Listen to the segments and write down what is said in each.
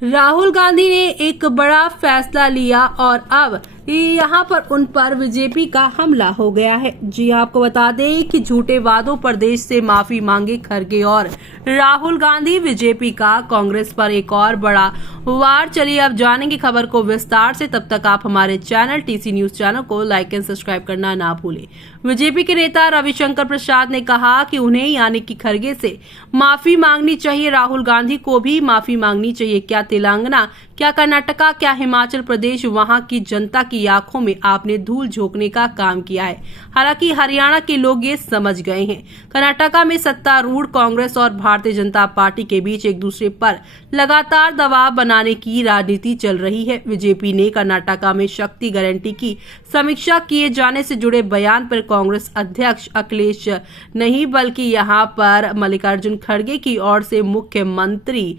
राहुल गांधी ने एक बड़ा फैसला लिया और अब यहाँ पर उन पर बीजेपी का हमला हो गया है। जी आपको बता दें कि झूठे वादों पर देश से माफी मांगे खरगे और राहुल गांधी। बीजेपी का कांग्रेस पर एक और बड़ा वार। चलिए अब जानेंगे खबर को विस्तार से। तब तक आप हमारे चैनल टीसी न्यूज चैनल को लाइक एंड सब्सक्राइब करना ना भूलें। बीजेपी के नेता रविशंकर प्रसाद ने कहा कि उन्हें यानी कि खरगे से माफी मांगनी चाहिए, राहुल गांधी को भी माफी मांगनी चाहिए। क्या तेलंगाना, क्या कर्नाटका, क्या हिमाचल प्रदेश, वहां की जनता की आंखों में आपने धूल झोंकने का काम किया है। हालांकि हरियाणा के लोग ये समझ गए हैं। कर्नाटका में सत्तारूढ़ कांग्रेस और भारतीय जनता पार्टी के बीच एक दूसरे पर लगातार दबाव बनाने की राजनीति चल रही है। बीजेपी ने कर्नाटका में शक्ति गारंटी की समीक्षा किए जाने से जुड़े बयान पर कांग्रेस अध्यक्ष अखिलेश नहीं बल्कि यहां पर मल्लिकार्जुन खड़गे की ओर से मुख्यमंत्री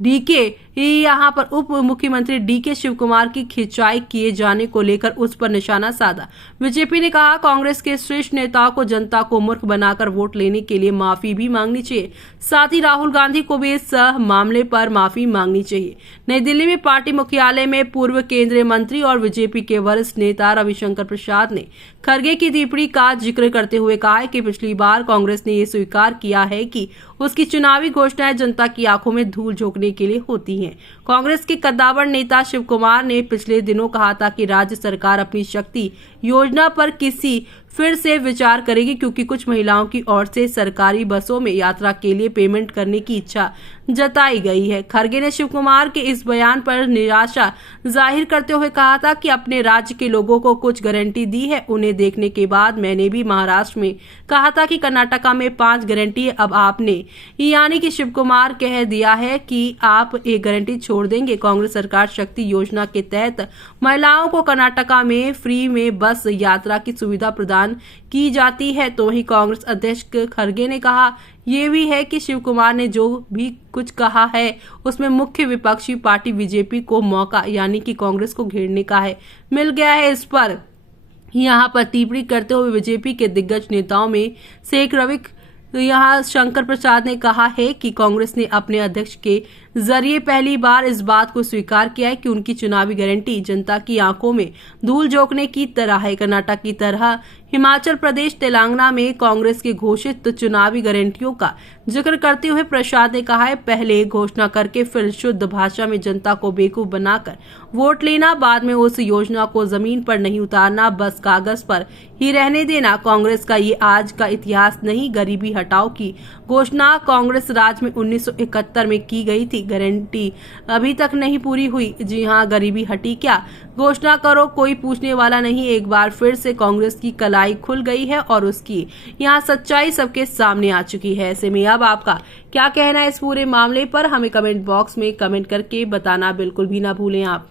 डीके यहाँ पर उप मुख्यमंत्री डीके शिव कुमार की खिंचाई किए जाने को लेकर उस पर निशाना साधा। बीजेपी ने कहा कांग्रेस के शीर्ष नेताओं को जनता को मूर्ख बनाकर वोट लेने के लिए माफी भी मांगनी चाहिए, साथ ही राहुल गांधी को भी इस मामले पर माफी मांगनी चाहिए। नई दिल्ली में पार्टी मुख्यालय में पूर्व केंद्रीय मंत्री और बीजेपी के वरिष्ठ नेता रविशंकर प्रसाद ने खरगे की टिप्पणी का जिक्र करते हुए कहा कि पिछली बार कांग्रेस ने ये स्वीकार किया है कि उसकी चुनावी घोषणाएं जनता की आंखों में धूल झोंकने के लिए होती हैं। कांग्रेस के कद्दावर नेता शिव कुमार ने पिछले दिनों कहा था कि राज्य सरकार अपनी शक्ति योजना पर फिर से विचार करेगी, क्योंकि कुछ महिलाओं की ओर से सरकारी बसों में यात्रा के लिए पेमेंट करने की इच्छा जताई गई है। खरगे ने शिव कुमार के इस बयान पर निराशा जाहिर करते हुए कहा था कि अपने राज्य के लोगों को कुछ गारंटी दी है, उन्हें देखने के बाद मैंने भी महाराष्ट्र में कहा था कि कर्नाटका में 5 गारंटी है। अब आपने यानी कि शिव कुमार कह दिया है कि आप एक गारंटी छोड़ देंगे। कांग्रेस सरकार शक्ति योजना के तहत महिलाओं को कर्नाटका में फ्री में बस यात्रा की सुविधा प्रदान की जाती है। तो वहीं कांग्रेस अध्यक्ष खरगे ने कहा ये भी है कि शिव कुमार ने जो भी कुछ कहा है उसमें मुख्य विपक्षी पार्टी बीजेपी को मौका यानी कि कांग्रेस को घेरने का है मिल गया है। इस पर यहाँ पर टिप्पणी करते हुए बीजेपी के दिग्गज नेताओं में से एक रविशंकर प्रसाद ने कहा है कि कांग्रेस ने अपने अध्यक्ष के जरिए पहली बार इस बात को स्वीकार किया है कि उनकी चुनावी गारंटी जनता की आंखों में धूल झोंकने की तरह है। कर्नाटक की तरह हिमाचल प्रदेश, तेलंगाना में कांग्रेस की घोषित चुनावी गारंटियों का जिक्र करते हुए प्रसाद ने कहा है पहले घोषणा करके फिर शुद्ध भाषा में जनता को बेवकूफ बनाकर वोट लेना, बाद में उस योजना को जमीन पर नहीं उतारना, बस कागज पर ही रहने देना। कांग्रेस का ये आज का इतिहास नहीं। गरीबी हटाओ की घोषणा कांग्रेस राज में 1971 में की गई थी। गारंटी अभी तक नहीं पूरी हुई। जी हाँ, गरीबी हटी क्या? घोषणा करो, कोई पूछने वाला नहीं। एक बार फिर से कांग्रेस की कलाई खुल गई है और उसकी यहाँ सच्चाई सबके सामने आ चुकी है। ऐसे में अब आपका क्या कहना है इस पूरे मामले पर? हमें कमेंट बॉक्स में कमेंट करके बताना बिल्कुल भी ना भूलें आप।